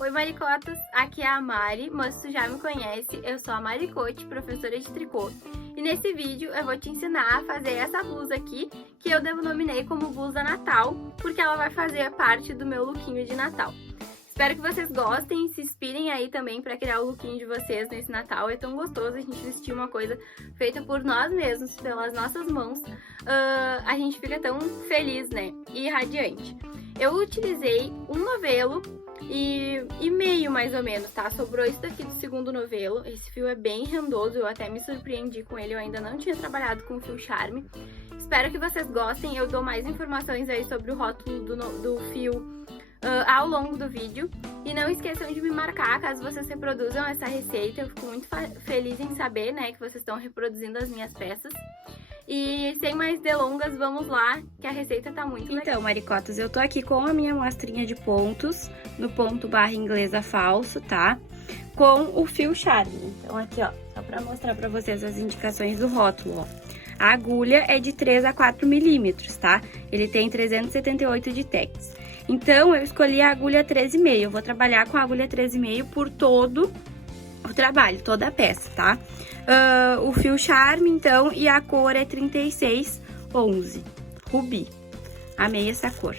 Oi maricotas, aqui é a Mari, mas tu já me conhece, eu sou a Mari Coach, professora de tricô. E nesse vídeo eu vou te ensinar a fazer essa blusa aqui, que eu denominei como blusa Natal, porque ela vai fazer parte do meu lookinho de Natal. Espero que vocês gostem e se inspirem aí também para criar o lookinho de vocês nesse Natal. É tão gostoso a gente vestir uma coisa feita por nós mesmos, pelas nossas mãos. A gente fica tão feliz, né? E radiante. Eu utilizei um novelo e meio mais ou menos, tá? Sobrou isso daqui do segundo novelo. Esse fio é bem rendoso, eu até me surpreendi com ele, eu ainda não tinha trabalhado com fio charme. Espero que vocês gostem, eu dou mais informações aí sobre o rótulo do fio ao longo do vídeo. E não esqueçam de me marcar caso vocês reproduzam essa receita, eu fico muito feliz em saber, né, que vocês estão reproduzindo as minhas peças. E sem mais delongas, vamos lá, que a receita tá muito legal. Então, maricotas, eu tô aqui com a minha amostrinha de pontos, no ponto barra inglesa falso, tá? Com o fio charme. Então, aqui, ó, só pra mostrar pra vocês as indicações do rótulo, ó. A agulha é de 3 a 4 milímetros, tá? Ele tem 378 de tex. Então, eu escolhi a agulha 13,5. Eu vou trabalhar com a agulha 13,5 por todo o trabalho, toda a peça, tá? O fio charme, então, e a cor é 3611, rubi. Amei essa cor.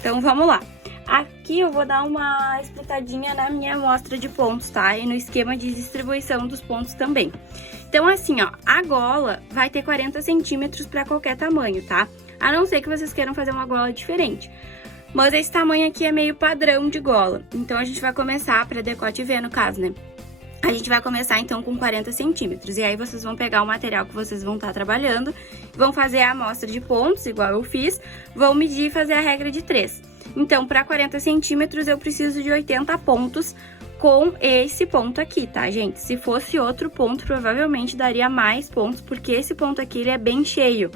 Então, vamos lá. Aqui eu vou dar uma explicadinha na minha amostra de pontos, tá? E no esquema de distribuição dos pontos também. Então, assim, ó, a gola vai ter 40 centímetros para qualquer tamanho, tá? A não ser que vocês queiram fazer uma gola diferente. Mas esse tamanho aqui é meio padrão de gola. Então, a gente vai começar, para decote V, no caso, né? A gente vai começar, então, com 40 centímetros. E aí, vocês vão pegar o material que vocês vão estar trabalhando, vão fazer a amostra de pontos, igual eu fiz, vão medir e fazer a regra de 3. Então, para 40 centímetros, eu preciso de 80 pontos com esse ponto aqui, tá, gente? Se fosse outro ponto, provavelmente daria mais pontos, porque esse ponto aqui, ele é bem cheio.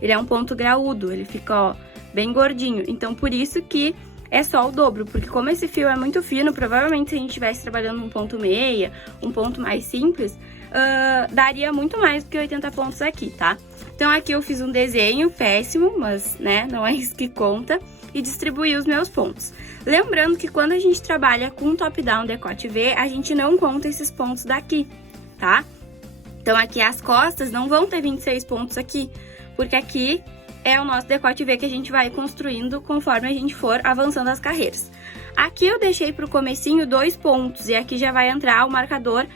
Ele é um ponto graúdo, ele fica, ó, bem gordinho. Então, por isso que é só o dobro, porque como esse fio é muito fino, provavelmente se a gente estivesse trabalhando um ponto meia, um ponto mais simples, daria muito mais do que 80 pontos aqui, tá? Então aqui eu fiz um desenho péssimo, mas, né, não é isso que conta, e distribuí os meus pontos. Lembrando que quando a gente trabalha com top-down decote V, a gente não conta esses pontos daqui, tá? Então aqui as costas não vão ter 26 pontos aqui, porque aqui é o nosso decote V que a gente vai construindo conforme a gente for avançando as carreiras. Aqui eu deixei pro comecinho 2 pontos e aqui já vai entrar o marcador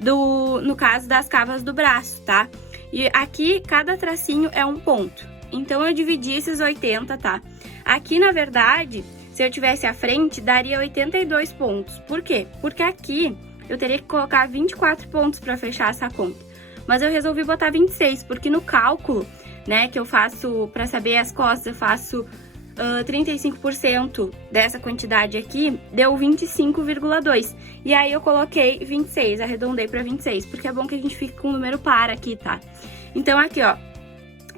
no caso das cavas do braço, tá? E aqui cada tracinho é um ponto. Então eu dividi esses 80, tá? Aqui, na verdade, se eu tivesse à frente, daria 82 pontos. Por quê? Porque aqui eu teria que colocar 24 pontos para fechar essa conta. Mas eu resolvi botar 26, porque no cálculo, né, que eu faço para saber as costas, eu faço 35% dessa quantidade aqui, deu 25,2. E aí eu coloquei 26, arredondei para 26, porque é bom que a gente fique com o número par aqui, tá? Então aqui, ó,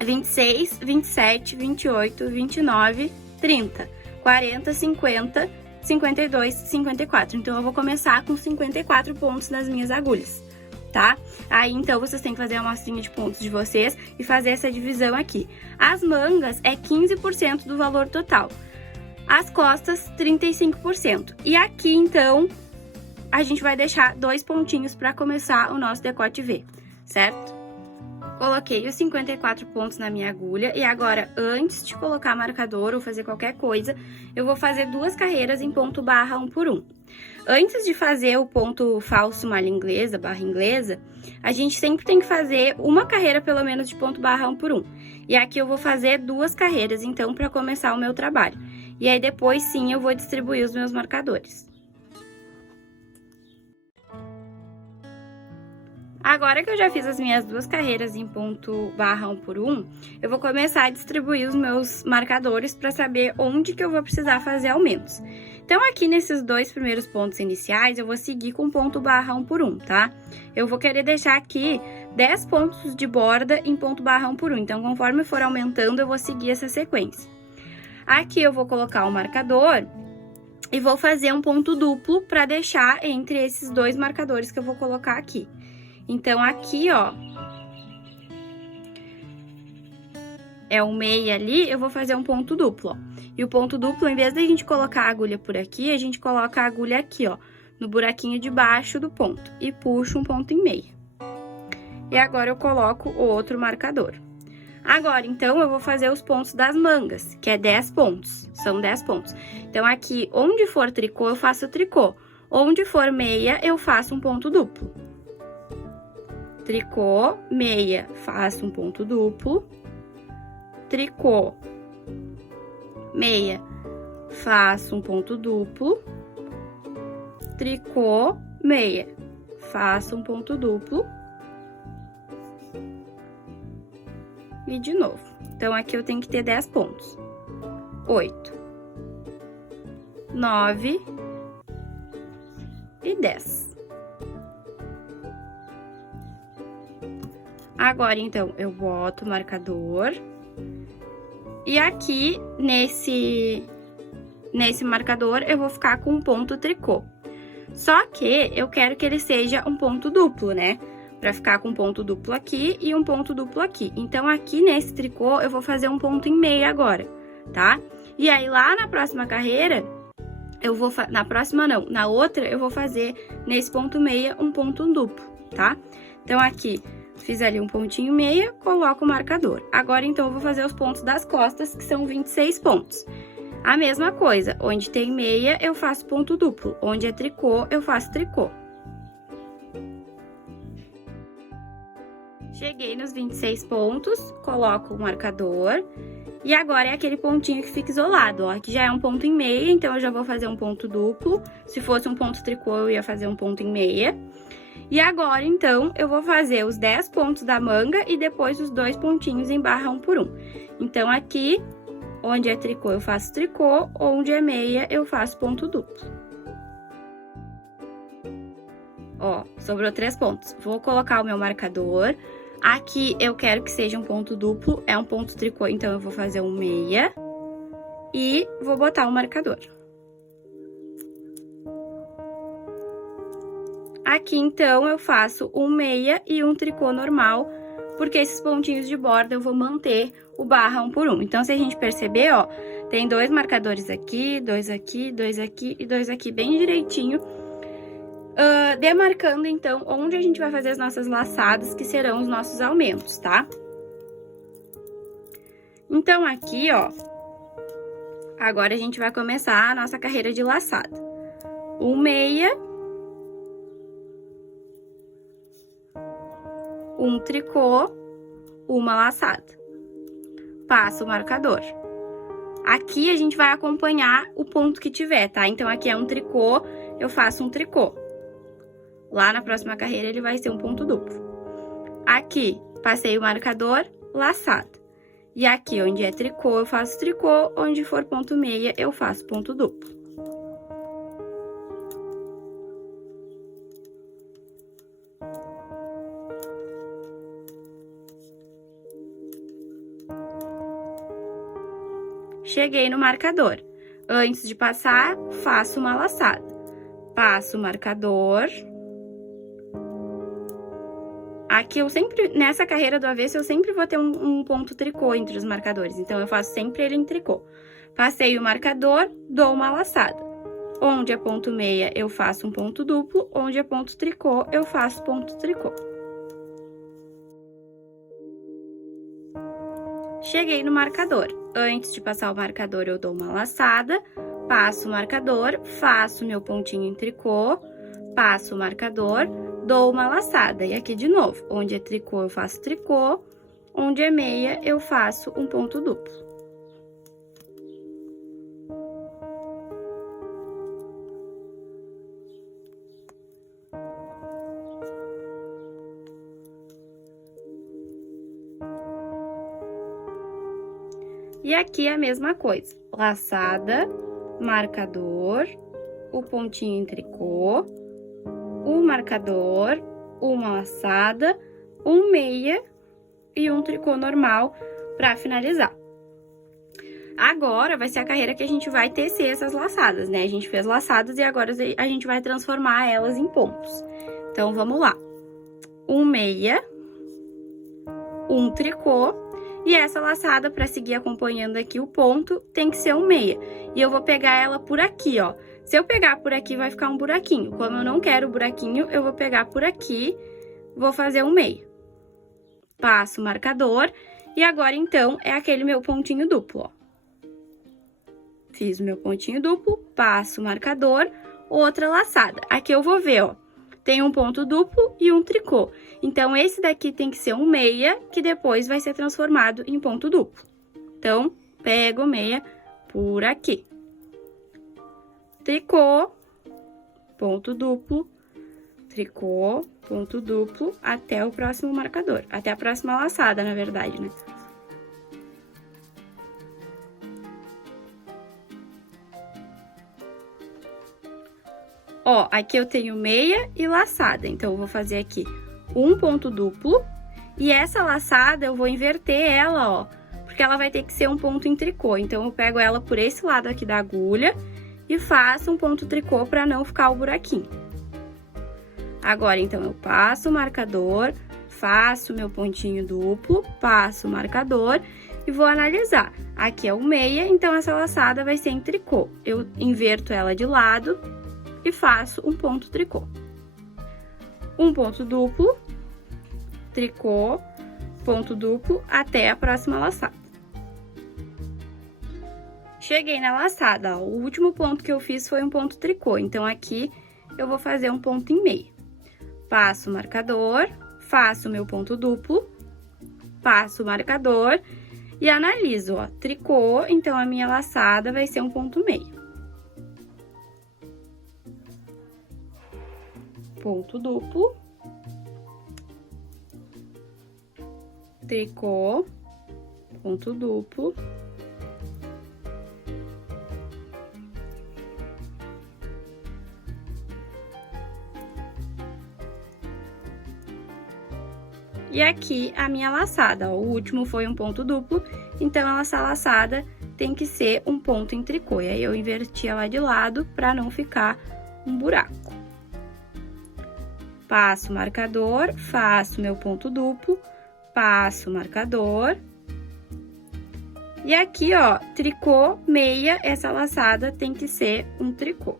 26, 27, 28, 29, 30, 40, 50, 52, 54. Então eu vou começar com 54 pontos nas minhas agulhas, tá? Aí, então, vocês têm que fazer a amostrinha de pontos de vocês e fazer essa divisão aqui. As mangas é 15% do valor total. As costas, 35%. E aqui, então, a gente vai deixar 2 pontinhos para começar o nosso decote V, certo? Coloquei os 54 pontos na minha agulha e agora, antes de colocar marcador ou fazer qualquer coisa, eu vou fazer 2 carreiras em ponto barra 1 por 1. Antes de fazer o ponto falso malha inglesa, barra inglesa, a gente sempre tem que fazer uma carreira pelo menos de ponto barra 1 por 1. E aqui eu vou fazer 2 carreiras, então, para começar o meu trabalho. E aí depois, sim, eu vou distribuir os meus marcadores. Agora que eu já fiz as minhas 2 carreiras em ponto barra 1 por 1, eu vou começar a distribuir os meus marcadores para saber onde que eu vou precisar fazer aumentos. Então, aqui nesses 2 primeiros pontos iniciais, eu vou seguir com ponto barra 1 por 1, tá? Eu vou querer deixar aqui 10 pontos de borda em ponto barra 1 por 1, então conforme for aumentando, eu vou seguir essa sequência. Aqui eu vou colocar o marcador e vou fazer um ponto duplo para deixar entre esses 2 marcadores que eu vou colocar aqui. Então, aqui, ó, é o meio ali, eu vou fazer um ponto duplo, ó. E o ponto duplo, em vez da gente colocar a agulha por aqui, a gente coloca a agulha aqui, ó, no buraquinho de baixo do ponto e puxa um ponto em meia. E agora eu coloco o outro marcador. Agora, então, eu vou fazer os pontos das mangas, que é 10 pontos, são 10 pontos. Então, aqui, onde for tricô, eu faço tricô. Onde for meia, eu faço um ponto duplo. Tricô, meia, faço um ponto duplo. Tricô, meia, faço um ponto duplo. Tricô, meia, faço um ponto duplo. E de novo. Então, aqui eu tenho que ter 10 pontos. 8, 9 e 10. Agora, então, eu boto o marcador. E aqui, nesse marcador, eu vou ficar com um ponto tricô. Só que eu quero que ele seja um ponto duplo, né? Pra ficar com um ponto duplo aqui e um ponto duplo aqui. Então, aqui nesse tricô, eu vou fazer um ponto em meia agora, tá? E aí, lá na próxima carreira, eu vou... Na próxima, não. Na outra, eu vou fazer nesse ponto meia um ponto duplo, tá? Então, aqui, fiz ali um pontinho meia, coloco o marcador. Agora, então, eu vou fazer os pontos das costas, que são 26 pontos. A mesma coisa, onde tem meia, eu faço ponto duplo. Onde é tricô, eu faço tricô. Cheguei nos 26 pontos, coloco o marcador. E agora é aquele pontinho que fica isolado, ó. Aqui já é um ponto em meia, então eu já vou fazer um ponto duplo. Se fosse um ponto tricô, eu ia fazer um ponto em meia. E agora, então, eu vou fazer os 10 pontos da manga e depois os 2 pontinhos em barra 1 por 1. Então, aqui, onde é tricô, eu faço tricô, onde é meia, eu faço ponto duplo. Ó, sobrou 3 pontos. Vou colocar o meu marcador. Aqui, eu quero que seja um ponto duplo, é um ponto tricô, então eu vou fazer um meia. E vou botar o marcador. Aqui, então, eu faço um meia e um tricô normal, porque esses pontinhos de borda eu vou manter o barra 1 por 1. Então, se a gente perceber, ó, tem 2 marcadores aqui, 2 aqui, 2 aqui e 2 aqui, bem direitinho. Demarcando, então, onde a gente vai fazer as nossas laçadas, que serão os nossos aumentos, tá? Então, aqui, ó, agora a gente vai começar a nossa carreira de laçada. Um meia, um tricô, uma laçada. Passo o marcador. Aqui a gente vai acompanhar o ponto que tiver, tá? Então, aqui é um tricô, eu faço um tricô. Lá na próxima carreira, ele vai ser um ponto duplo. Aqui, passei o marcador, laçada. E aqui, onde é tricô, eu faço tricô. Onde for ponto meia, eu faço ponto duplo. Cheguei no marcador. Antes de passar, faço uma laçada. Passo o marcador. Aqui eu sempre, nessa carreira do avesso, eu sempre vou ter um ponto tricô entre os marcadores. Então, eu faço sempre ele em tricô. Passei o marcador, dou uma laçada. Onde é ponto meia, eu faço um ponto duplo. Onde é ponto tricô, eu faço ponto tricô. Cheguei no marcador. Antes de passar o marcador, eu dou uma laçada. Passo o marcador, faço meu pontinho em tricô. Passo o marcador, dou uma laçada. E aqui de novo, onde é tricô, eu faço tricô. Onde é meia, eu faço um ponto duplo. E aqui a mesma coisa, laçada, marcador, o pontinho em tricô, um marcador, uma laçada, um meia e um tricô normal pra finalizar. Agora vai ser a carreira que a gente vai tecer essas laçadas, né? A gente fez laçadas e agora a gente vai transformar elas em pontos. Então, vamos lá. Um meia, um tricô. E essa laçada, para seguir acompanhando aqui o ponto, tem que ser um meia. E eu vou pegar ela por aqui, ó. Se eu pegar por aqui, vai ficar um buraquinho. Como eu não quero o buraquinho, eu vou pegar por aqui, vou fazer um meia. Passo o marcador. E agora, então, é aquele meu pontinho duplo, ó. Fiz o meu pontinho duplo, passo o marcador, outra laçada. Aqui eu vou ver, ó. Tem um ponto duplo e um tricô. Então, esse daqui tem que ser um meia, que depois vai ser transformado em ponto duplo. Então, pego o meia por aqui. Tricô, ponto duplo, tricô, ponto duplo, até o próximo marcador. Até a próxima laçada, na verdade, né? Ó, aqui eu tenho meia e laçada, então eu vou fazer aqui um ponto duplo. E essa laçada eu vou inverter ela, ó, porque ela vai ter que ser um ponto em tricô. Então, eu pego ela por esse lado aqui da agulha e faço um ponto tricô para não ficar o buraquinho. Agora, então, eu passo o marcador, faço meu pontinho duplo, passo o marcador e vou analisar. Aqui é o meia, então essa laçada vai ser em tricô. Eu inverto ela de lado e faço um ponto tricô. Um ponto duplo, tricô, ponto duplo, até a próxima laçada. Cheguei na laçada, ó, o último ponto que eu fiz foi um ponto tricô, então aqui eu vou fazer um ponto em meia. Passo o marcador, faço o meu ponto duplo, passo o marcador e analiso, ó, tricô, então a minha laçada vai ser um ponto meio. Ponto duplo, tricô, ponto duplo, e aqui a minha laçada, ó, o último foi um ponto duplo, então essa laçada tem que ser um ponto em tricô, e aí eu inverti ela de lado para não ficar um buraco. Passo o marcador, faço meu ponto duplo, passo o marcador. E aqui, ó, tricô, meia, essa laçada tem que ser um tricô.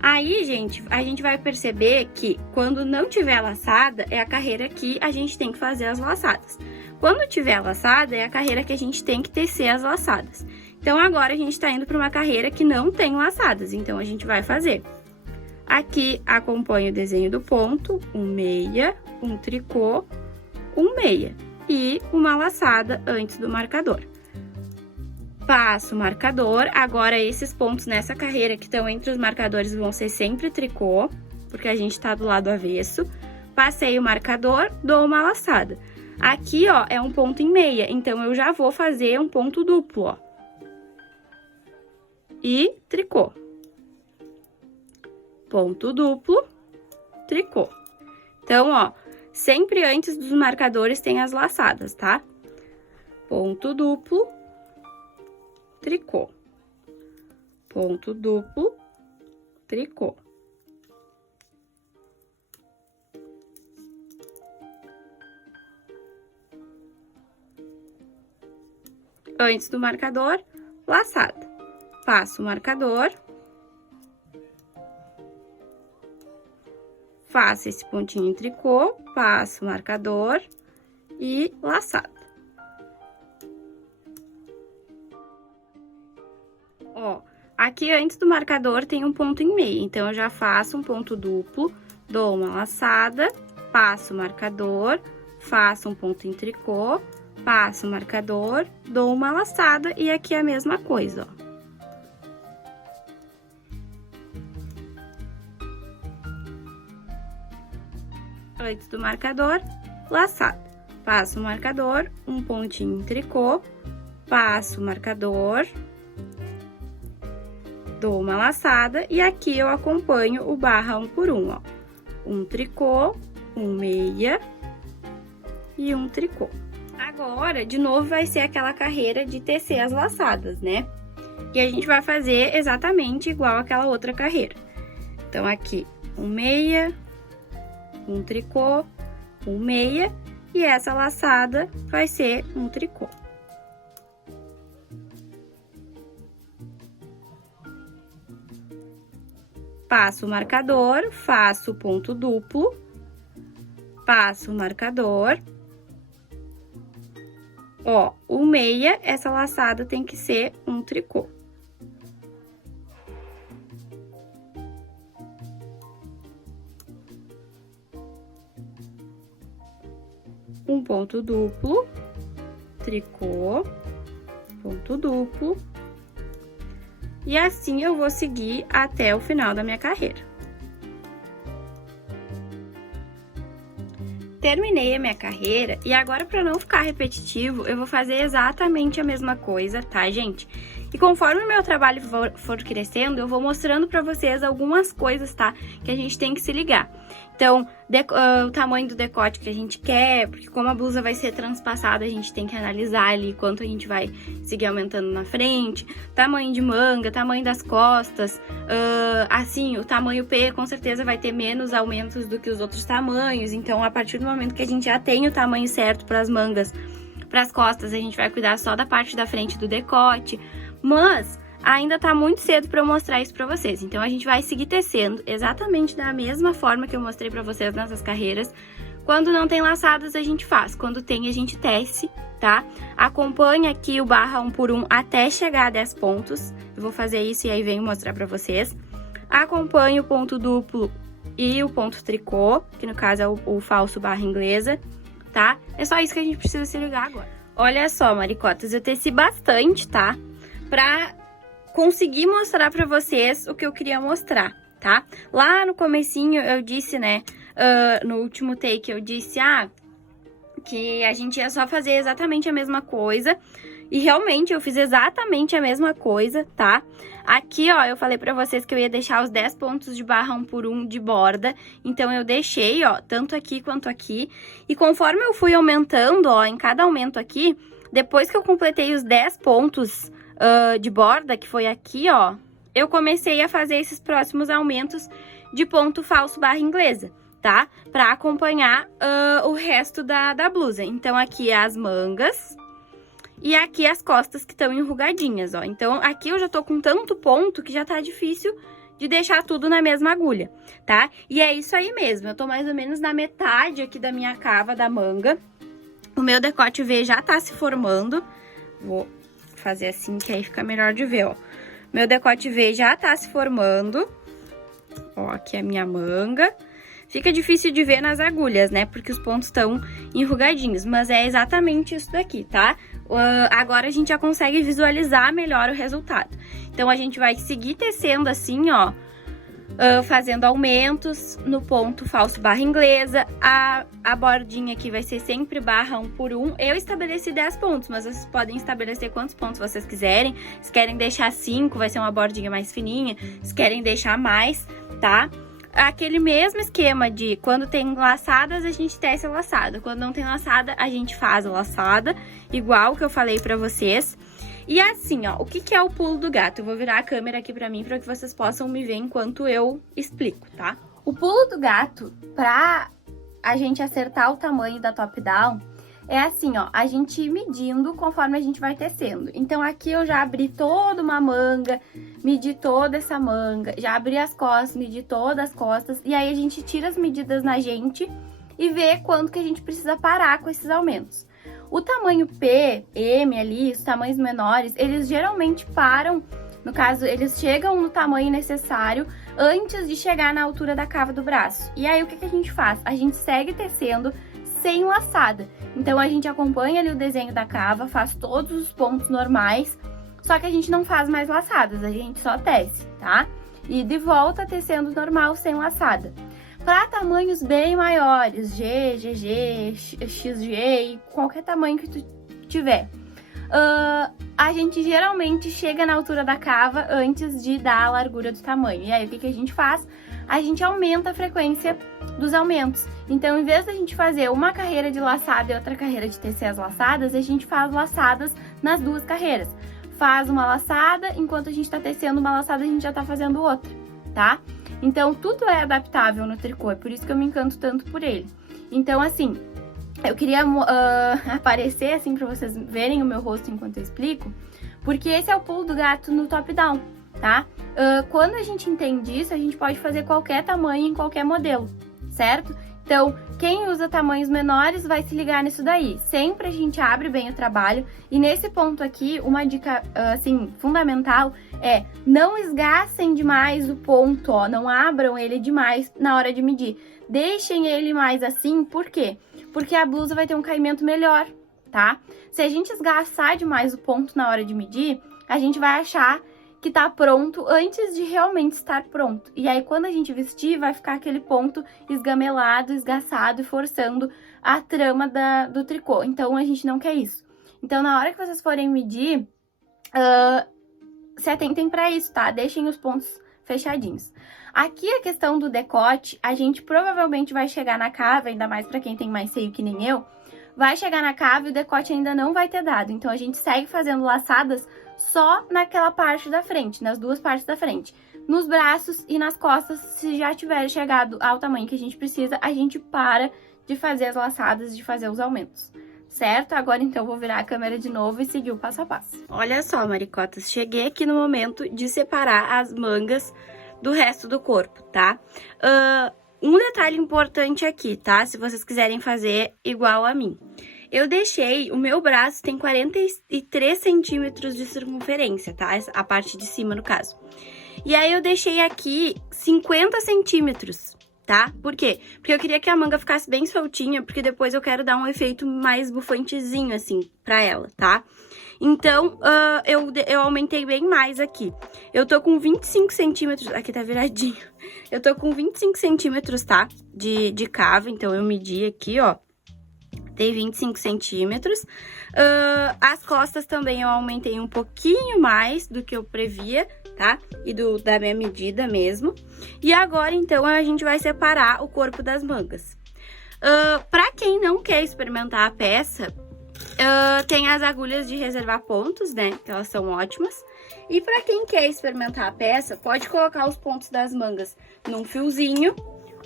Aí, gente, a gente vai perceber que quando não tiver laçada, é a carreira que a gente tem que fazer as laçadas. Quando tiver laçada, é a carreira que a gente tem que tecer as laçadas. Então, agora a gente tá indo para uma carreira que não tem laçadas, então a gente vai fazer. Aqui, acompanha o desenho do ponto, um meia, um tricô, um meia e uma laçada antes do marcador. Passo o marcador, agora esses pontos nessa carreira que estão entre os marcadores vão ser sempre tricô, porque a gente tá do lado avesso. Passei o marcador, dou uma laçada. Aqui, ó, é um ponto em meia, então eu já vou fazer um ponto duplo, ó. E tricô. Ponto duplo, tricô. Então, ó, sempre antes dos marcadores tem as laçadas, tá? Ponto duplo, tricô. Ponto duplo, tricô. Antes do marcador, laçada. Passo o marcador. Faço esse pontinho em tricô, passo o marcador e laçada. Ó, aqui antes do marcador tem um ponto em meia, então eu já faço um ponto duplo, dou uma laçada, passo o marcador, faço um ponto em tricô, passo o marcador, dou uma laçada e aqui é a mesma coisa, ó. Antes do marcador, laçada. Passo o marcador, um pontinho em tricô, passo o marcador, dou uma laçada e aqui eu acompanho o barra 1 por 1, ó. Um tricô, um meia e um tricô. Agora, de novo, vai ser aquela carreira de tecer as laçadas, né? E a gente vai fazer exatamente igual aquela outra carreira. Então, aqui, um meia, um tricô, um meia, e essa laçada vai ser um tricô. Passo o marcador, faço o ponto duplo, passo o marcador. Ó, o meia, essa laçada tem que ser um tricô. Um ponto duplo, tricô, ponto duplo. E assim eu vou seguir até o final da minha carreira. Terminei a minha carreira e agora, para não ficar repetitivo, eu vou fazer exatamente a mesma coisa, tá, gente? E conforme o meu trabalho for crescendo, eu vou mostrando para vocês algumas coisas, tá? Que a gente tem que se ligar. Então, o tamanho do decote que a gente quer, porque como a blusa vai ser transpassada, a gente tem que analisar ali quanto a gente vai seguir aumentando na frente, tamanho de manga, tamanho das costas, assim, o tamanho P com certeza vai ter menos aumentos do que os outros tamanhos, então a partir do momento que a gente já tem o tamanho certo para as mangas, para as costas, a gente vai cuidar só da parte da frente do decote, mas ainda tá muito cedo para eu mostrar isso para vocês, então a gente vai seguir tecendo exatamente da mesma forma que eu mostrei para vocês nessas carreiras. Quando não tem laçadas a gente faz, quando tem a gente tece, tá? Acompanha aqui o barra 1 por 1 até chegar a 10 pontos, eu vou fazer isso e aí venho mostrar para vocês. Acompanha o ponto duplo e o ponto tricô, que no caso é o falso barra inglesa, tá? É só isso que a gente precisa se ligar agora. Olha só, maricotas, eu teci bastante, tá? Pra conseguir mostrar pra vocês o que eu queria mostrar, tá? Lá no comecinho eu disse, né, no último take eu disse, que a gente ia só fazer exatamente a mesma coisa. E realmente eu fiz exatamente a mesma coisa, tá? Aqui, ó, eu falei pra vocês que eu ia deixar os 10 pontos de barra 1 por 1 de borda. Então, eu deixei, ó, tanto aqui quanto aqui. E conforme eu fui aumentando, ó, em cada aumento aqui, depois que eu completei os 10 pontos de borda, que foi aqui, ó, eu comecei a fazer esses próximos aumentos de ponto falso barra inglesa, tá? Pra acompanhar o resto da blusa. Então, aqui as mangas e aqui as costas que estão enrugadinhas, ó. Então, aqui eu já tô com tanto ponto que já tá difícil de deixar tudo na mesma agulha, tá? E é isso aí mesmo, eu tô mais ou menos na metade aqui da minha cava da manga. O meu decote V já tá se formando. Vou fazer assim que aí fica melhor de ver, ó. Meu decote V já tá se formando. Ó, aqui é a minha manga. Fica difícil de ver nas agulhas, né? Porque os pontos estão enrugadinhos, mas é exatamente isso daqui, tá? Agora a gente já consegue visualizar melhor o resultado. Então, a gente vai seguir tecendo assim, ó, fazendo aumentos no ponto falso barra inglesa. A bordinha aqui vai ser sempre barra 1 por 1. Eu estabeleci 10 pontos, mas vocês podem estabelecer quantos pontos vocês quiserem. Se querem deixar 5, vai ser uma bordinha mais fininha. Se querem deixar mais, tá? Aquele mesmo esquema de quando tem laçadas, a gente tece a laçada. Quando não tem laçada, a gente faz a laçada, igual que eu falei pra vocês. E assim, ó, o que é o pulo do gato? Eu vou virar a câmera aqui pra mim, pra que vocês possam me ver enquanto eu explico, tá? O pulo do gato, pra a gente acertar o tamanho da top-down, é assim, ó, a gente ir medindo conforme a gente vai tecendo. Então, aqui eu já abri toda uma manga, medi toda essa manga, já abri as costas, medi todas as costas, e aí a gente tira as medidas na gente e vê quanto que a gente precisa parar com esses aumentos. O tamanho P, M ali, os tamanhos menores, eles geralmente param, no caso, eles chegam no tamanho necessário antes de chegar na altura da cava do braço. E aí, o que a gente faz? A gente segue tecendo sem laçada. Então, a gente acompanha ali o desenho da cava, faz todos os pontos normais, só que a gente não faz mais laçadas, a gente só tece, tá? E de volta tecendo normal, sem laçada. Para tamanhos bem maiores, G, GG, XG, qualquer tamanho que tu tiver, a gente geralmente chega na altura da cava antes de dar a largura do tamanho. E aí, o que a gente faz? A gente aumenta a frequência dos aumentos. Então, em vez da gente fazer uma carreira de laçada e outra carreira de tecer as laçadas, a gente faz laçadas nas duas carreiras. Faz uma laçada, enquanto a gente tá tecendo uma laçada, a gente já tá fazendo outra, tá? Então, tudo é adaptável no tricô, é por isso que eu me encanto tanto por ele. Então, assim, eu queria aparecer, assim, pra vocês verem o meu rosto enquanto eu explico, porque esse é o pulo do gato no top-down, tá? Quando a gente entende isso, a gente pode fazer qualquer tamanho em qualquer modelo, certo? Então, quem usa tamanhos menores vai se ligar nisso daí. Sempre a gente abre bem o trabalho. E nesse ponto aqui, uma dica, assim, fundamental é não esgacem demais o ponto, ó. Não abram ele demais na hora de medir. Deixem ele mais assim, por quê? Porque a blusa vai ter um caimento melhor, tá? Se a gente esgaçar demais o ponto na hora de medir, a gente vai achar que tá pronto antes de realmente estar pronto. E aí, quando a gente vestir, vai ficar aquele ponto esgamelado, esgaçado e forçando a trama do tricô. Então, a gente não quer isso. Então, na hora que vocês forem medir, se atentem pra isso, tá? Deixem os pontos fechadinhos. Aqui, a questão do decote, a gente provavelmente vai chegar na cava, ainda mais pra quem tem mais seio que nem eu, vai chegar na cava e o decote ainda não vai ter dado. Então, a gente segue fazendo laçadas só naquela parte da frente, nas duas partes da frente. Nos braços e nas costas, se já tiver chegado ao tamanho que a gente precisa, a gente para de fazer as laçadas, de fazer os aumentos. Certo? Agora, então, vou virar a câmera de novo e seguir o passo a passo. Olha só, maricotas, cheguei aqui no momento de separar as mangas do resto do corpo, tá? Um detalhe importante aqui, tá? Se vocês quiserem fazer igual a mim. Eu deixei, o meu braço tem 43 centímetros de circunferência, tá? A parte de cima, no caso. E aí, eu deixei aqui 50 centímetros, tá? Por quê? Porque eu queria que a manga ficasse bem soltinha, porque depois eu quero dar um efeito mais bufantezinho, assim, pra ela, tá? Então, eu aumentei bem mais aqui. Eu tô com 25 centímetros, aqui tá viradinho. Eu tô com 25 centímetros, tá? De cava, então eu medi aqui, ó. Tem 25 centímetros. As costas também eu aumentei um pouquinho mais do que eu previa, tá? E da minha medida mesmo. E agora, então, a gente vai separar o corpo das mangas. Pra quem não quer experimentar a peça, tem as agulhas de reservar pontos, né? Que elas são ótimas. E pra quem quer experimentar a peça, pode colocar os pontos das mangas num fiozinho.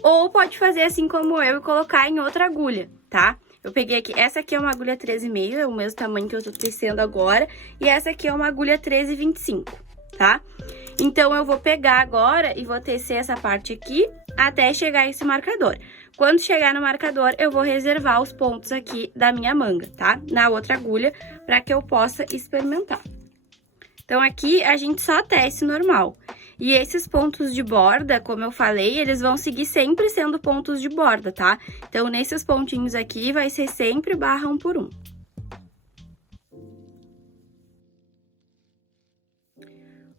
Ou pode fazer assim como eu e colocar em outra agulha, tá? Eu peguei aqui, essa aqui é uma agulha 13,5, é o mesmo tamanho que eu tô tecendo agora. E essa aqui é uma agulha 13,25, tá? Então, eu vou pegar agora e vou tecer essa parte aqui até chegar esse marcador. Quando chegar no marcador, eu vou reservar os pontos aqui da minha manga, tá? Na outra agulha, pra que eu possa experimentar. Então, aqui a gente só tece normal. E esses pontos de borda, como eu falei, eles vão seguir sempre sendo pontos de borda, tá? Então, nesses pontinhos aqui, vai ser sempre barra 1 por 1.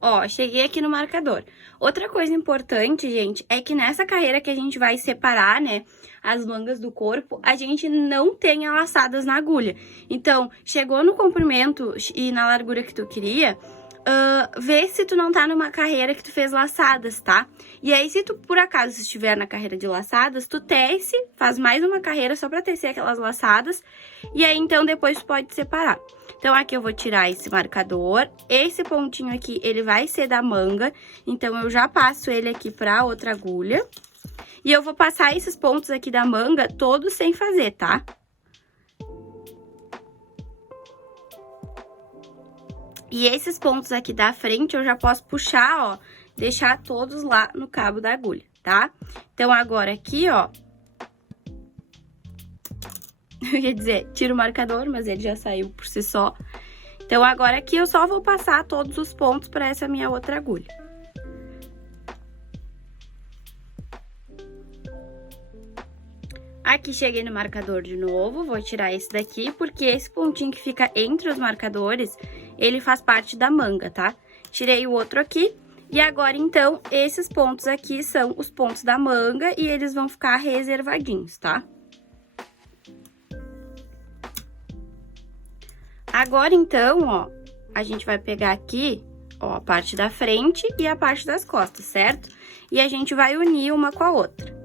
Ó, cheguei aqui no marcador. Outra coisa importante, gente, é que nessa carreira que a gente vai separar, né, as mangas do corpo, a gente não tem laçadas na agulha. Então, chegou no comprimento e na largura que tu queria, vê se tu não tá numa carreira que tu fez laçadas, tá? E aí, se tu, por acaso, estiver na carreira de laçadas, tu tece, faz mais uma carreira só pra tecer aquelas laçadas, e aí, então, depois tu pode separar. Então, aqui eu vou tirar esse marcador, esse pontinho aqui, ele vai ser da manga, então, eu já passo ele aqui pra outra agulha, e eu vou passar esses pontos aqui da manga todos sem fazer, tá? E esses pontos aqui da frente, eu já posso puxar, ó, deixar todos lá no cabo da agulha, tá? Então, agora aqui, ó, eu ia dizer, tiro o marcador, mas ele já saiu por si só. Então, agora aqui eu só vou passar todos os pontos para essa minha outra agulha. Aqui cheguei no marcador de novo, vou tirar esse daqui, porque esse pontinho que fica entre os marcadores, ele faz parte da manga, tá? Tirei o outro aqui, e agora, então, esses pontos aqui são os pontos da manga, e eles vão ficar reservadinhos, tá? Agora, então, ó, a gente vai pegar aqui, ó, a parte da frente e a parte das costas, certo? E a gente vai unir uma com a outra.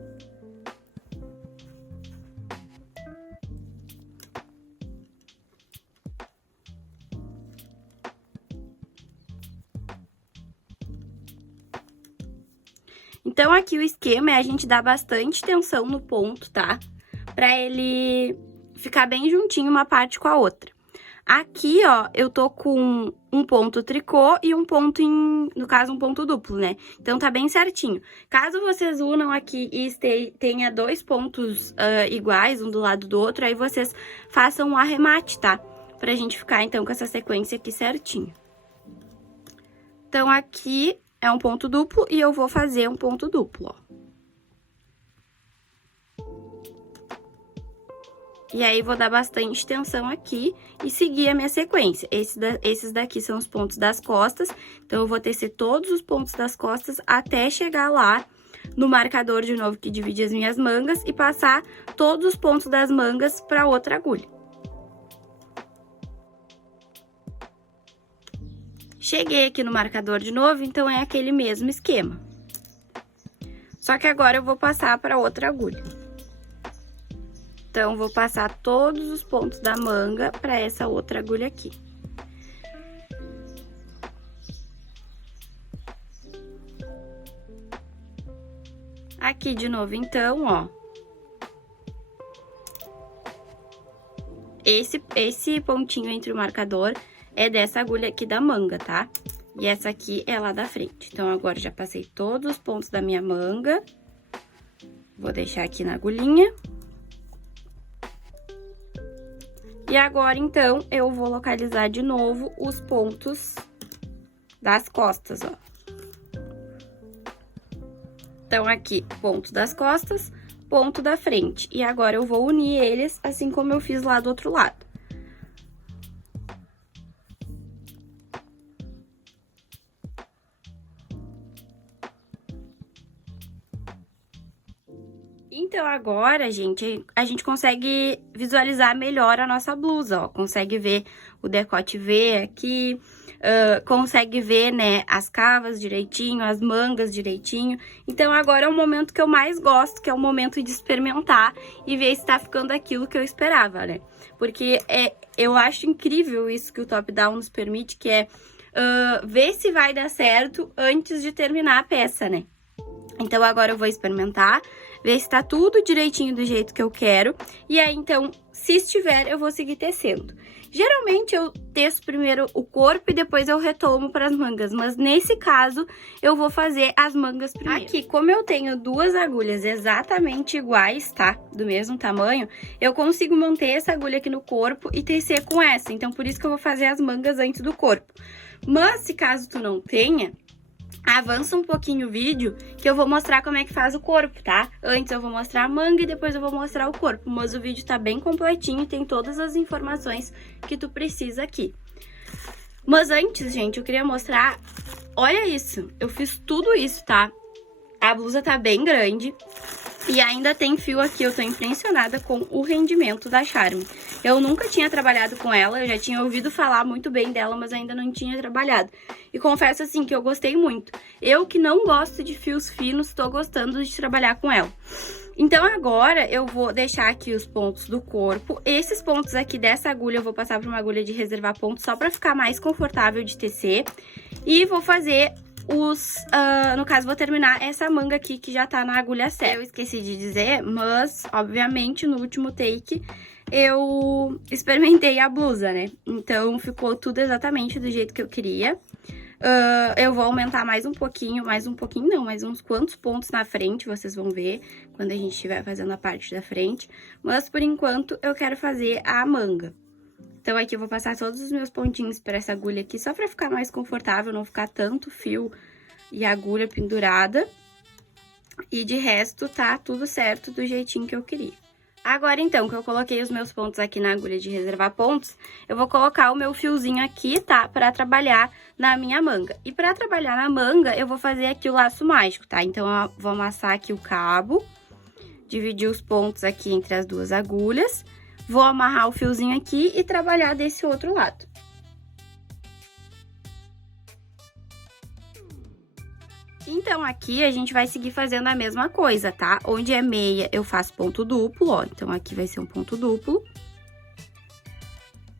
Então, aqui o esquema é a gente dar bastante tensão no ponto, tá? Pra ele ficar bem juntinho uma parte com a outra. Aqui, ó, eu tô com um ponto tricô e um ponto no caso, um ponto duplo, né? Então, tá bem certinho. Caso vocês unam aqui e tenha 2 pontos iguais, um do lado do outro, aí vocês façam um arremate, tá? Pra gente ficar, então, com essa sequência aqui certinho. Então, aqui é um ponto duplo e eu vou fazer um ponto duplo, ó. E aí, vou dar bastante tensão aqui e seguir a minha sequência. Esses daqui são os pontos das costas, então eu vou tecer todos os pontos das costas até chegar lá no marcador de novo que divide as minhas mangas e passar todos os pontos das mangas para outra agulha. Cheguei aqui no marcador de novo, então é aquele mesmo esquema. Só que agora eu vou passar para outra agulha. Então, vou passar todos os pontos da manga para essa outra agulha aqui. Aqui de novo, então, ó. Esse pontinho entre o marcador é dessa agulha aqui da manga, tá? E essa aqui é lá da frente. Então, agora já passei todos os pontos da minha manga. Vou deixar aqui na agulhinha. E agora, então, eu vou localizar de novo os pontos das costas, ó. Então, aqui, ponto das costas, ponto da frente. E agora, eu vou unir eles, assim como eu fiz lá do outro lado. Então, agora, gente, a gente consegue visualizar melhor a nossa blusa, ó. Consegue ver o decote V aqui, consegue ver, né, as cavas direitinho, as mangas direitinho. Então, agora é o momento que eu mais gosto, que é o momento de experimentar e ver se tá ficando aquilo que eu esperava, né? Porque eu acho incrível isso que o top down nos permite, que é ver se vai dar certo antes de terminar a peça, né? Então, agora eu vou experimentar, ver se tá tudo direitinho do jeito que eu quero. E aí, então, se estiver, eu vou seguir tecendo. Geralmente, eu teço primeiro o corpo e depois eu retomo para as mangas. Mas, nesse caso, eu vou fazer as mangas primeiro. Aqui, como eu tenho 2 agulhas exatamente iguais, tá? Do mesmo tamanho, eu consigo manter essa agulha aqui no corpo e tecer com essa. Então, por isso que eu vou fazer as mangas antes do corpo. Mas, se caso tu não tenha, avança um pouquinho o vídeo que eu vou mostrar como é que faz o corpo, tá? Antes eu vou mostrar a manga e depois eu vou mostrar o corpo. Mas o vídeo tá bem completinho e tem todas as informações que tu precisa aqui. Mas antes, gente, eu queria mostrar... Olha isso, eu fiz tudo isso, tá? A blusa tá bem grande e ainda tem fio aqui. Eu tô impressionada com o rendimento da Charme. Eu nunca tinha trabalhado com ela, eu já tinha ouvido falar muito bem dela, mas ainda não tinha trabalhado. E confesso, assim, que eu gostei muito. Eu que não gosto de fios finos, tô gostando de trabalhar com ela. Então, agora, eu vou deixar aqui os pontos do corpo. Esses pontos aqui dessa agulha, eu vou passar pra uma agulha de reservar pontos, só pra ficar mais confortável de tecer. E vou fazer... no caso, vou terminar essa manga aqui que já tá na agulha certa. Eu esqueci de dizer, mas, obviamente, no último take, eu experimentei a blusa, né? Então, ficou tudo exatamente do jeito que eu queria. Eu vou aumentar mais um pouquinho não, mais uns quantos pontos na frente, vocês vão ver quando a gente estiver fazendo a parte da frente. Mas, por enquanto, eu quero fazer a manga. Então, aqui eu vou passar todos os meus pontinhos para essa agulha aqui, só pra ficar mais confortável, não ficar tanto fio e agulha pendurada. E de resto, tá tudo certo do jeitinho que eu queria. Agora, então, que eu coloquei os meus pontos aqui na agulha de reservar pontos, eu vou colocar o meu fiozinho aqui, tá? Pra trabalhar na minha manga. E pra trabalhar na manga, eu vou fazer aqui o laço mágico, tá? Então, eu vou amassar aqui o cabo, dividir os pontos aqui entre as 2 agulhas. Vou amarrar o fiozinho aqui e trabalhar desse outro lado. Então, aqui a gente vai seguir fazendo a mesma coisa, tá? Onde é meia, eu faço ponto duplo, ó. Então, aqui vai ser um ponto duplo.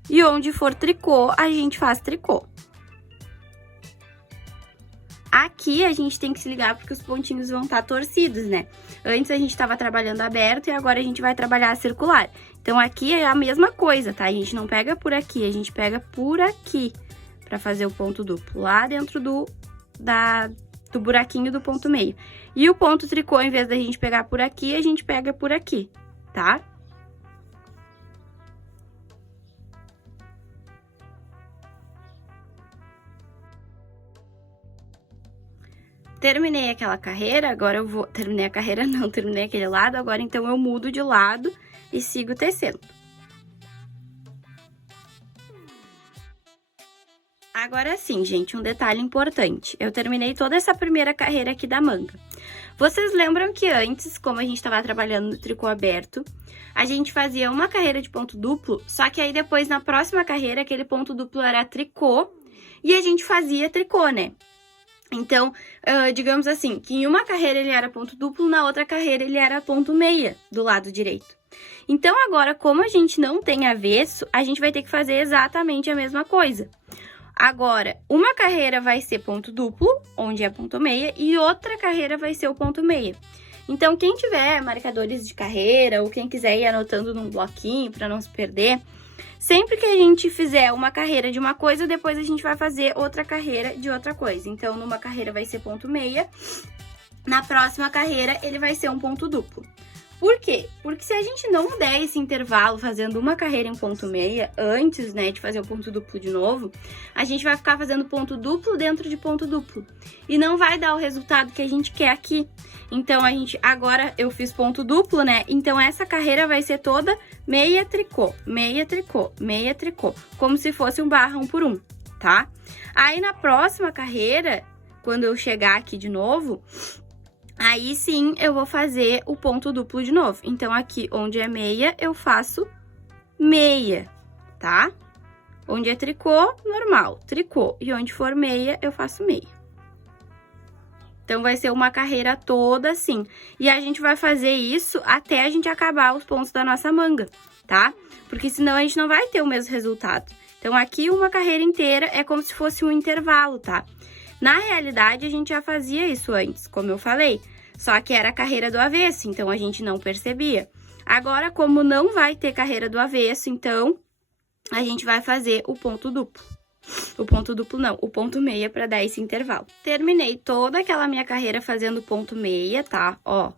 E onde for tricô, a gente faz tricô. Aqui a gente tem que se ligar porque os pontinhos vão estar torcidos, né? Antes a gente estava trabalhando aberto e agora a gente vai trabalhar circular. Então aqui é a mesma coisa, tá? A gente não pega por aqui, a gente pega por aqui pra fazer o ponto duplo, lá dentro do buraquinho do ponto meio. E o ponto tricô, em vez da gente pegar por aqui, a gente pega por aqui, tá? Terminei aquela carreira, agora eu vou... Terminei a carreira não, terminei aquele lado, agora então eu mudo de lado e sigo tecendo. Agora sim, gente, um detalhe importante. Eu terminei toda essa primeira carreira aqui da manga. Vocês lembram que antes, como a gente estava trabalhando no tricô aberto, a gente fazia uma carreira de ponto duplo, só que aí depois, na próxima carreira, aquele ponto duplo era tricô e a gente fazia tricô, né? Então, digamos assim, que em uma carreira ele era ponto duplo, na outra carreira ele era ponto meia, do lado direito. Então, agora, como a gente não tem avesso, a gente vai ter que fazer exatamente a mesma coisa. Agora, uma carreira vai ser ponto duplo, onde é ponto meia, e outra carreira vai ser o ponto meia. Então, quem tiver marcadores de carreira, ou quem quiser ir anotando num bloquinho para não se perder, sempre que a gente fizer uma carreira de uma coisa, depois a gente vai fazer outra carreira de outra coisa. Então, numa carreira vai ser ponto meia, na próxima carreira ele vai ser um ponto duplo. Por quê? Porque se a gente não der esse intervalo fazendo uma carreira em ponto meia, antes, né, de fazer o ponto duplo de novo, a gente vai ficar fazendo ponto duplo dentro de ponto duplo. E não vai dar o resultado que a gente quer aqui. Então, agora eu fiz ponto duplo, né? Então, essa carreira vai ser toda meia tricô, meia tricô, meia tricô. Como se fosse um barra 1 por 1, tá? Aí, na próxima carreira, quando eu chegar aqui de novo... Aí sim, eu vou fazer o ponto duplo de novo. Então, aqui onde é meia, eu faço meia, tá? Onde é tricô, normal, tricô. E onde for meia, eu faço meia. Então, vai ser uma carreira toda assim. E a gente vai fazer isso até a gente acabar os pontos da nossa manga, tá? Porque senão a gente não vai ter o mesmo resultado. Então, aqui uma carreira inteira é como se fosse um intervalo, tá? Na realidade, a gente já fazia isso antes, como eu falei, só que era a carreira do avesso, então a gente não percebia. Agora, como não vai ter carreira do avesso, então a gente vai fazer o ponto duplo. O ponto duplo não, o ponto meia para dar esse intervalo. Terminei toda aquela minha carreira fazendo ponto meia, tá? Ó.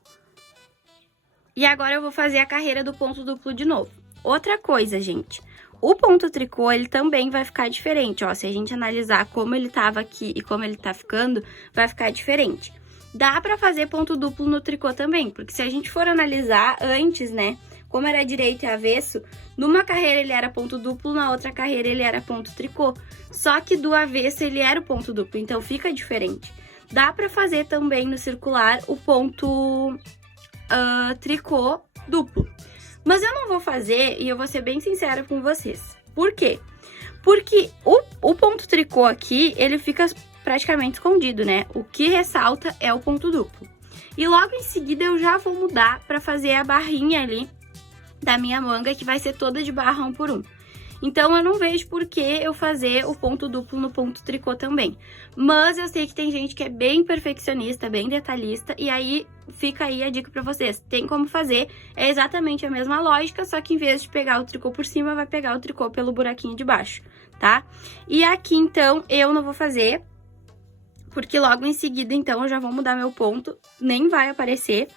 E agora eu vou fazer a carreira do ponto duplo de novo. Outra coisa, gente... O ponto tricô, ele também vai ficar diferente, ó. Se a gente analisar como ele tava aqui e como ele tá ficando, vai ficar diferente. Dá pra fazer ponto duplo no tricô também, porque se a gente for analisar antes, né, como era direito e avesso, numa carreira ele era ponto duplo, na outra carreira ele era ponto tricô. Só que do avesso ele era o ponto duplo, então fica diferente. Dá pra fazer também no circular o ponto tricô duplo. Mas eu não vou fazer, e eu vou ser bem sincera com vocês. Por quê? Porque o ponto tricô aqui, ele fica praticamente escondido, né? O que ressalta é o ponto duplo. E logo em seguida eu já vou mudar para fazer a barrinha ali da minha manga, que vai ser toda de barra 1 por 1. Então, eu não vejo por que eu fazer o ponto duplo no ponto tricô também. Mas eu sei que tem gente que é bem perfeccionista, bem detalhista, e aí fica aí a dica pra vocês. Tem como fazer, é exatamente a mesma lógica, só que em vez de pegar o tricô por cima, vai pegar o tricô pelo buraquinho de baixo, tá? E aqui, então, eu não vou fazer, porque logo em seguida, então, eu já vou mudar meu ponto, nem vai aparecer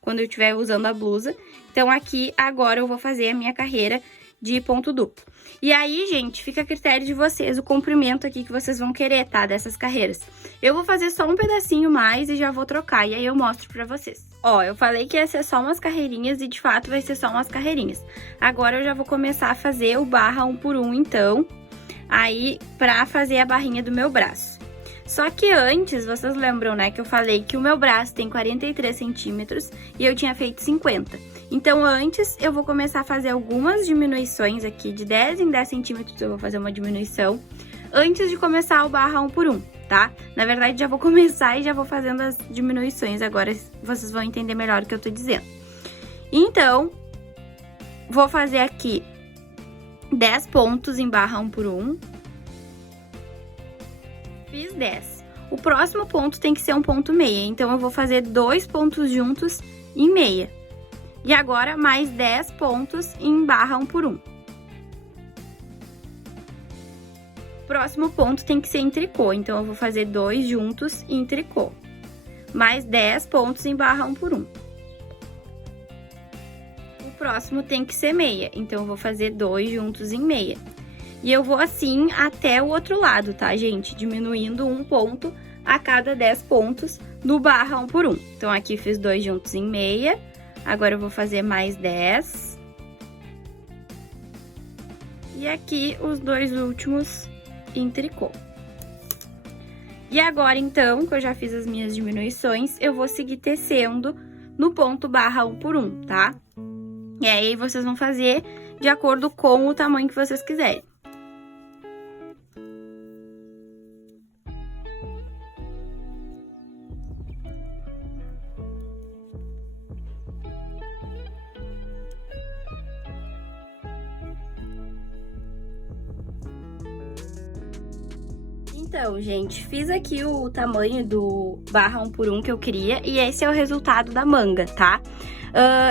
quando eu estiver usando a blusa. Então, aqui, agora, eu vou fazer a minha carreira de ponto duplo. E aí, gente, fica a critério de vocês o comprimento aqui que vocês vão querer, tá? Dessas carreiras. Eu vou fazer só um pedacinho mais e já vou trocar, e aí eu mostro pra vocês. Ó, eu falei que ia ser só umas carreirinhas e de fato vai ser só umas carreirinhas. Agora eu já vou começar a fazer o barra 1 por 1, então, aí pra fazer a barrinha do meu braço. Só que antes, vocês lembram, né, que eu falei que o meu braço tem 43 centímetros e eu tinha feito 50. Então, antes, eu vou começar a fazer algumas diminuições aqui, de 10 em 10 centímetros eu vou fazer uma diminuição, antes de começar o barra 1 por 1, tá? Na verdade, já vou começar e já vou fazendo as diminuições, agora vocês vão entender melhor o que eu tô dizendo. Então, vou fazer aqui 10 pontos em barra 1 por 1. Fiz 10. O próximo ponto tem que ser um ponto meia, então eu vou fazer 2 pontos juntos em meia. E agora mais 10 pontos em barra 1 por 1. O próximo ponto tem que ser em tricô, então eu vou fazer 2 juntos em tricô. Mais 10 pontos em barra 1 por 1. O próximo tem que ser meia, então eu vou fazer 2 juntos em meia. E eu vou assim até o outro lado, tá, gente? Diminuindo um ponto a cada 10 pontos no barra 1 por 1. Então, aqui fiz 2 juntos em meia. Agora, eu vou fazer mais 10. E aqui, os 2 últimos em tricô. E agora, então, que eu já fiz as minhas diminuições, eu vou seguir tecendo no ponto barra 1 por 1, tá? E aí, vocês vão fazer de acordo com o tamanho que vocês quiserem. Então, gente, fiz aqui o tamanho do barra 1 por 1 que eu queria e esse é o resultado da manga, tá?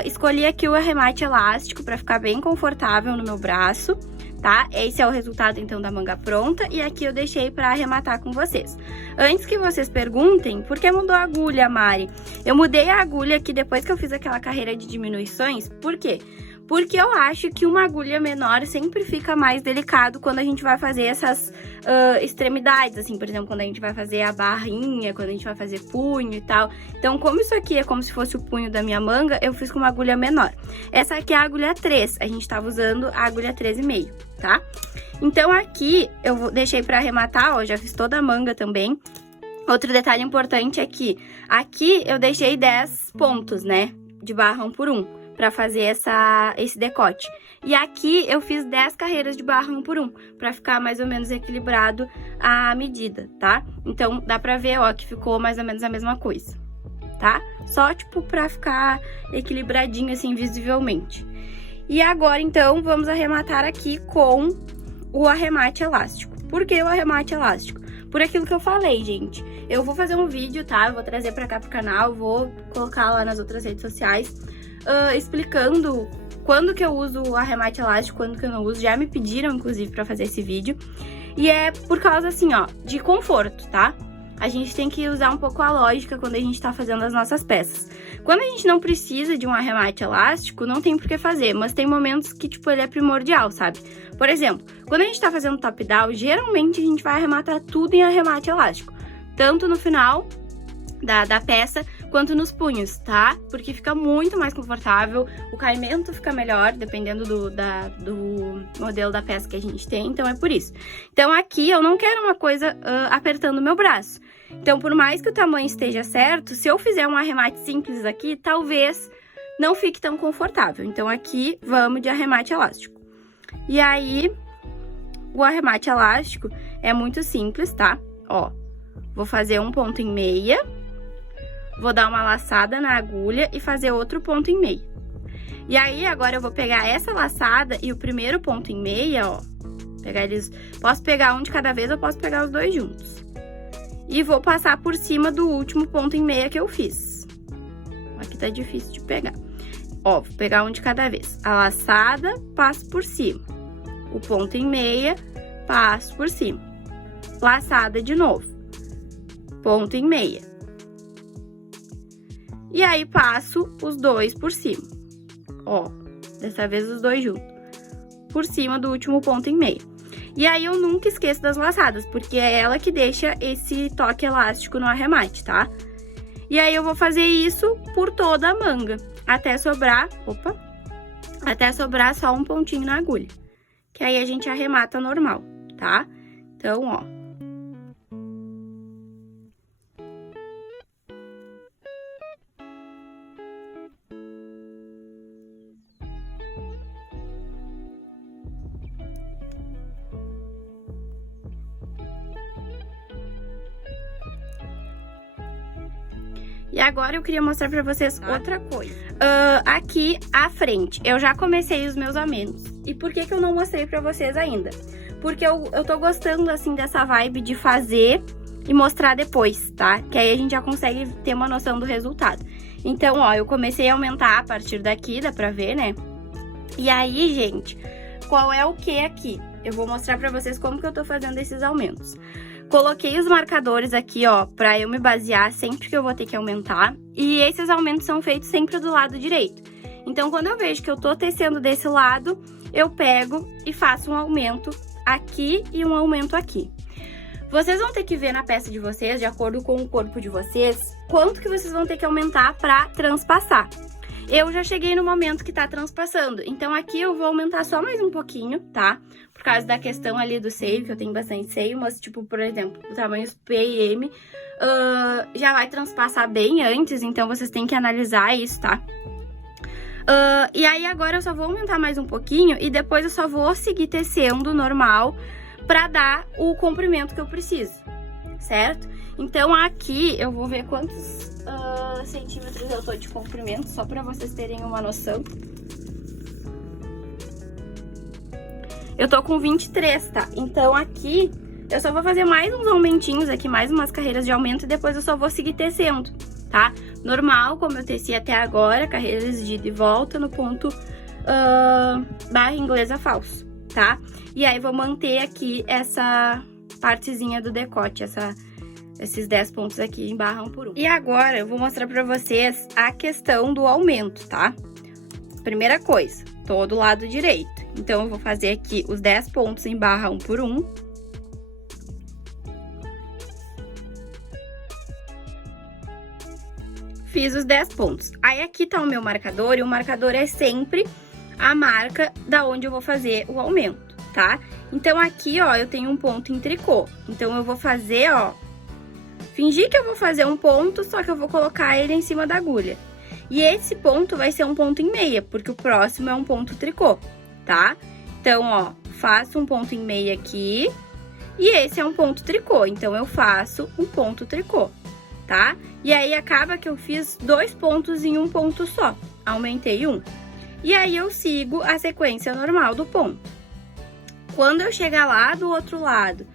Escolhi aqui o arremate elástico pra ficar bem confortável no meu braço, tá? Esse é o resultado, então, da manga pronta e aqui eu deixei pra arrematar com vocês. Antes que vocês perguntem, por que mudou a agulha, Mari? Eu mudei a agulha aqui depois que eu fiz aquela carreira de diminuições, por quê? Porque eu acho que uma agulha menor sempre fica mais delicado quando a gente vai fazer essas extremidades, assim, por exemplo, quando a gente vai fazer a barrinha, quando a gente vai fazer punho e tal. Então, como isso aqui é como se fosse o punho da minha manga, eu fiz com uma agulha menor. Essa aqui é a agulha 3, a gente tava usando a agulha 3,5, tá? Então, aqui eu deixei pra arrematar, ó, já fiz toda a manga também. Outro detalhe importante é que aqui eu deixei 10 pontos, né, de barra 1 por 1. Pra fazer esse decote. E aqui eu fiz 10 carreiras de barra 1 por 1, pra ficar mais ou menos equilibrado a medida, tá? Então, dá pra ver, ó, que ficou mais ou menos a mesma coisa, tá? Só, tipo, pra ficar equilibradinho, assim, visivelmente. E agora, então, vamos arrematar aqui com o arremate elástico. Por que o arremate elástico? Por aquilo que eu falei, gente. Eu vou fazer um vídeo, tá? Eu vou trazer pra cá pro canal, vou colocar lá nas outras redes sociais, explicando quando que eu uso o arremate elástico, quando que eu não uso. Já me pediram, inclusive, pra fazer esse vídeo. E é por causa, assim, ó, de conforto, tá? A gente tem que usar um pouco a lógica quando a gente tá fazendo as nossas peças. Quando a gente não precisa de um arremate elástico, não tem por que fazer, mas tem momentos que, tipo, ele é primordial, sabe? Por exemplo, quando a gente tá fazendo top-down, geralmente a gente vai arrematar tudo em arremate elástico. Tanto no final da peça, quanto nos punhos, tá? Porque fica muito mais confortável, o caimento fica melhor, dependendo do modelo da peça que a gente tem, então é por isso. Então aqui eu não quero uma coisa apertando o meu braço. Então, por mais que o tamanho esteja certo, se eu fizer um arremate simples aqui, talvez não fique tão confortável. Então aqui vamos de arremate elástico. E aí, o arremate elástico é muito simples, tá? Ó, vou fazer um ponto em meia. Vou dar uma laçada na agulha e fazer outro ponto em meia. E aí, agora eu vou pegar essa laçada e o primeiro ponto em meia, ó. Pegar eles... Posso pegar um de cada vez ou posso pegar os 2 juntos. E vou passar por cima do último ponto em meia que eu fiz. Aqui tá difícil de pegar. Ó, vou pegar um de cada vez. A laçada, passo por cima. O ponto em meia, passo por cima. Laçada de novo. Ponto em meia. E aí, passo os 2 por cima. Ó, dessa vez os 2 juntos. Por cima do último ponto em meio. E aí, eu nunca esqueço das laçadas, porque é ela que deixa esse toque elástico no arremate, tá? E aí, eu vou fazer isso por toda a manga. Até sobrar... Opa! Até sobrar só um pontinho na agulha. Que aí, a gente arremata normal, tá? Então, ó. E agora eu queria mostrar pra vocês outra coisa. Aqui à frente, eu já comecei os meus aumentos. E por que que eu não mostrei pra vocês ainda? Porque eu tô gostando, assim, dessa vibe de fazer e mostrar depois, tá? Que aí a gente já consegue ter uma noção do resultado. Então, ó, eu comecei a aumentar a partir daqui, dá pra ver, né? E aí, gente, qual é o que aqui? Eu vou mostrar pra vocês como que eu tô fazendo esses aumentos. Coloquei os marcadores aqui, ó, pra eu me basear sempre que eu vou ter que aumentar. E esses aumentos são feitos sempre do lado direito. Então, quando eu vejo que eu tô tecendo desse lado, eu pego e faço um aumento aqui e um aumento aqui. Vocês vão ter que ver na peça de vocês, de acordo com o corpo de vocês, quanto que vocês vão ter que aumentar pra transpassar. Eu já cheguei no momento que tá transpassando, então aqui eu vou aumentar só mais um pouquinho, tá? Por causa da questão ali do seio, que eu tenho bastante seio, mas tipo, por exemplo, o tamanho P e M já vai transpassar bem antes, então vocês têm que analisar isso, tá? E aí agora eu só vou aumentar mais um pouquinho e depois eu só vou seguir tecendo normal pra dar o comprimento que eu preciso, certo? Então aqui eu vou ver quantos centímetros eu tô de comprimento, só pra vocês terem uma noção. Eu tô com 23, tá? Então aqui eu só vou fazer mais uns aumentinhos aqui, mais umas carreiras de aumento e depois eu só vou seguir tecendo, tá? Normal, como eu teci até agora, carreiras de ida e volta no ponto barra inglesa falso, tá? E aí vou manter aqui essa partezinha do decote, esses 10 pontos aqui em barra 1 por 1. E agora eu vou mostrar pra vocês a questão do aumento, tá? Primeira coisa, todo lado direito. Então eu vou fazer aqui os 10 pontos em barra 1 por 1. Fiz os 10 pontos. Aí aqui tá o meu marcador, e o marcador é sempre a marca da onde eu vou fazer o aumento, tá? Então aqui, ó, eu tenho um ponto em tricô. Então eu vou fazer, ó, fingir que eu vou fazer um ponto, só que eu vou colocar ele em cima da agulha. E esse ponto vai ser um ponto em meia, porque o próximo é um ponto tricô, tá? Então, ó, faço um ponto em meia aqui, e esse é um ponto tricô, então eu faço um ponto tricô, tá? E aí acaba que eu fiz 2 pontos em um ponto só, aumentei um. E aí eu sigo a sequência normal do ponto. Quando eu chegar lá do outro lado,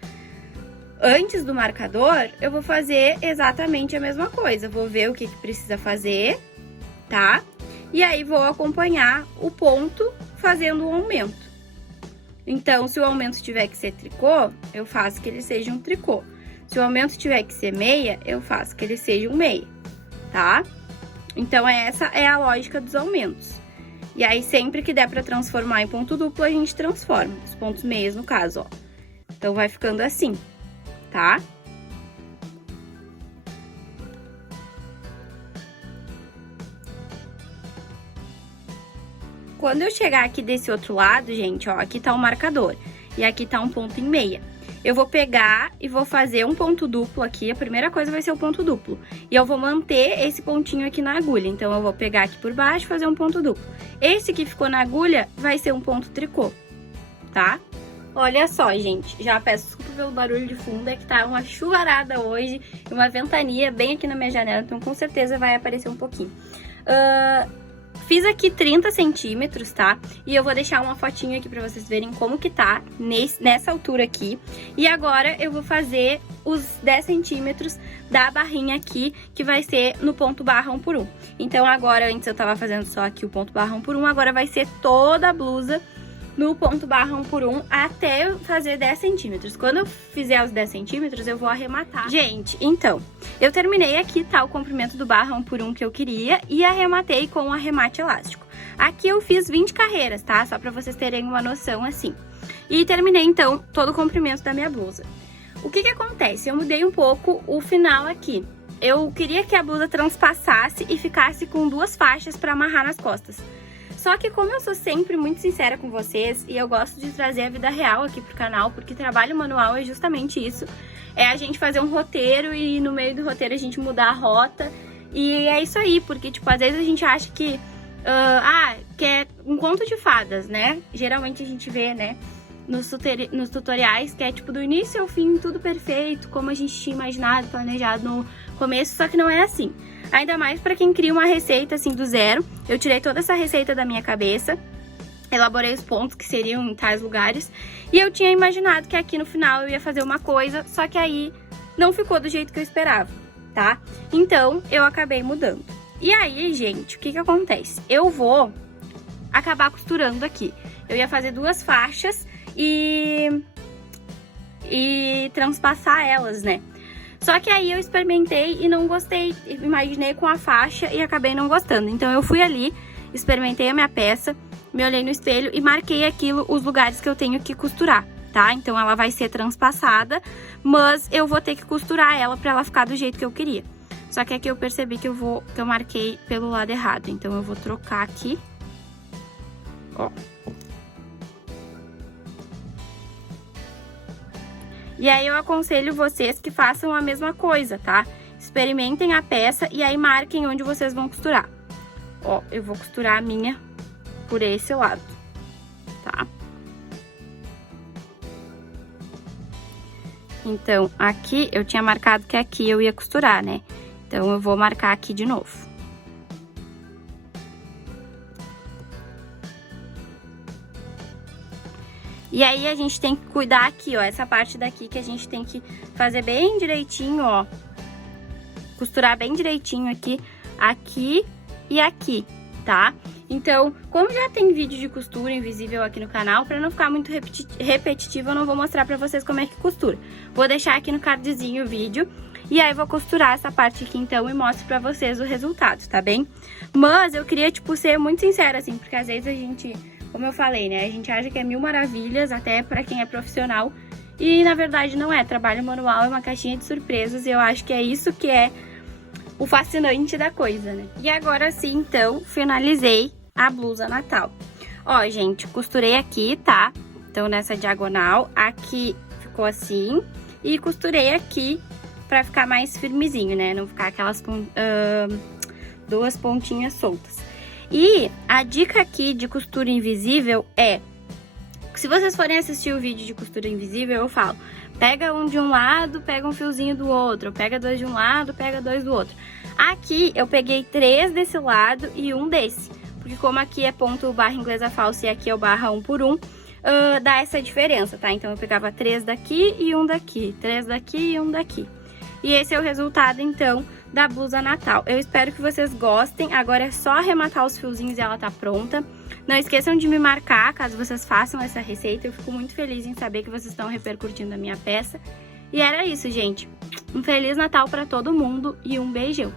antes do marcador, eu vou fazer exatamente a mesma coisa. Vou ver o que precisa fazer, tá? E aí vou acompanhar o ponto fazendo um aumento. Então, se o aumento tiver que ser tricô, eu faço que ele seja um tricô. Se o aumento tiver que ser meia, eu faço que ele seja um meia, tá? Então, essa é a lógica dos aumentos. E aí, sempre que der pra transformar em ponto duplo, a gente transforma. Os pontos meias, no caso, ó. Então, vai ficando assim, tá? Quando eu chegar aqui desse outro lado, gente, ó, aqui tá o marcador e aqui tá um ponto em meia. Eu vou pegar e vou fazer um ponto duplo aqui, a primeira coisa vai ser o ponto duplo. E eu vou manter esse pontinho aqui na agulha, então eu vou pegar aqui por baixo e fazer um ponto duplo. Esse que ficou na agulha vai ser um ponto tricô, tá? Olha só, gente, já peço desculpa pelo barulho de fundo, é que tá uma chuvarada hoje, uma ventania bem aqui na minha janela, então com certeza vai aparecer um pouquinho. Fiz aqui 30 centímetros, tá? E eu vou deixar uma fotinho aqui pra vocês verem como que tá nessa altura aqui. E agora eu vou fazer os 10 centímetros da barrinha aqui, que vai ser no ponto barra 1 por 1. Então agora, antes eu tava fazendo só aqui o ponto barra 1 por 1, agora vai ser toda a blusa no ponto barra 1 por 1 até eu fazer 10 centímetros. Quando eu fizer os 10 centímetros, eu vou arrematar. Gente, então, eu terminei aqui, tá, o comprimento do barra 1 por 1 que eu queria e arrematei com o arremate elástico. Aqui eu fiz 20 carreiras, tá? Só pra vocês terem uma noção assim. E terminei, então, todo o comprimento da minha blusa. O que que acontece? Eu mudei um pouco o final aqui. Eu queria que a blusa transpassasse e ficasse com 2 faixas pra amarrar nas costas. Só que como eu sou sempre muito sincera com vocês e eu gosto de trazer a vida real aqui pro canal, porque trabalho manual é justamente isso, é a gente fazer um roteiro e no meio do roteiro a gente mudar a rota. E é isso aí, porque tipo, às vezes a gente acha que é um conto de fadas, né? Geralmente a gente vê, né, nos tutoriais que é tipo do início ao fim, tudo perfeito, como a gente tinha imaginado, planejado no começo, só que não é assim. Ainda mais pra quem cria uma receita assim do zero. Eu tirei toda essa receita da minha cabeça, elaborei os pontos que seriam em tais lugares, e eu tinha imaginado que aqui no final eu ia fazer uma coisa, só que aí não ficou do jeito que eu esperava, tá? Então, eu acabei mudando. E aí, gente, o que acontece? Eu vou acabar costurando aqui. Eu ia fazer 2 faixas e transpassar elas, né? Só que aí eu experimentei e não gostei. Imaginei com a faixa e acabei não gostando. Então eu fui ali, experimentei a minha peça, me olhei no espelho e marquei aquilo, os lugares que eu tenho que costurar, tá? Então ela vai ser transpassada, mas eu vou ter que costurar ela pra ela ficar do jeito que eu queria. Só que aqui eu percebi que eu marquei pelo lado errado. Então eu vou trocar aqui. Ó. E aí eu aconselho vocês que façam a mesma coisa, tá? Experimentem a peça e aí marquem onde vocês vão costurar. Ó, eu vou costurar a minha por esse lado, tá? Então, aqui eu tinha marcado que aqui eu ia costurar, né? Então, eu vou marcar aqui de novo. E aí, a gente tem que cuidar aqui, ó, essa parte daqui que a gente tem que fazer bem direitinho, ó. Costurar bem direitinho aqui, aqui e aqui, tá? Então, como já tem vídeo de costura invisível aqui no canal, pra não ficar muito repetitivo, eu não vou mostrar pra vocês como é que costura. Vou deixar aqui no cardzinho o vídeo. E aí, vou costurar essa parte aqui, então, e mostro pra vocês o resultado, tá bem? Mas eu queria, tipo, ser muito sincera, assim, porque às vezes a gente... Como eu falei, né? A gente acha que é 1000 maravilhas, até pra quem é profissional. E, na verdade, não é. Trabalho manual é uma caixinha de surpresas. E eu acho que é isso que é o fascinante da coisa, né? E agora sim, então, finalizei a blusa Natal. Ó, gente, costurei aqui, tá? Então, nessa diagonal, aqui ficou assim. E costurei aqui pra ficar mais firmezinho, né? Não ficar aquelas 2 pontinhas soltas. E a dica aqui de costura invisível é, se vocês forem assistir o vídeo de costura invisível, eu falo, pega um de um lado, pega um fiozinho do outro, pega 2 de um lado, pega 2 do outro. Aqui eu peguei 3 desse lado e 1 desse, porque como aqui é ponto barra inglesa falsa e aqui é o barra 1 por 1, dá essa diferença, tá? Então eu pegava 3 daqui e 1 daqui, 3 daqui e 1 daqui. E esse é o resultado, então, da blusa Natal. Eu espero que vocês gostem. Agora é só arrematar os fiozinhos e ela tá pronta. Não esqueçam de me marcar, caso vocês façam essa receita. Eu fico muito feliz em saber que vocês estão repercutindo a minha peça. E era isso, gente. Um Feliz Natal pra todo mundo e um beijão!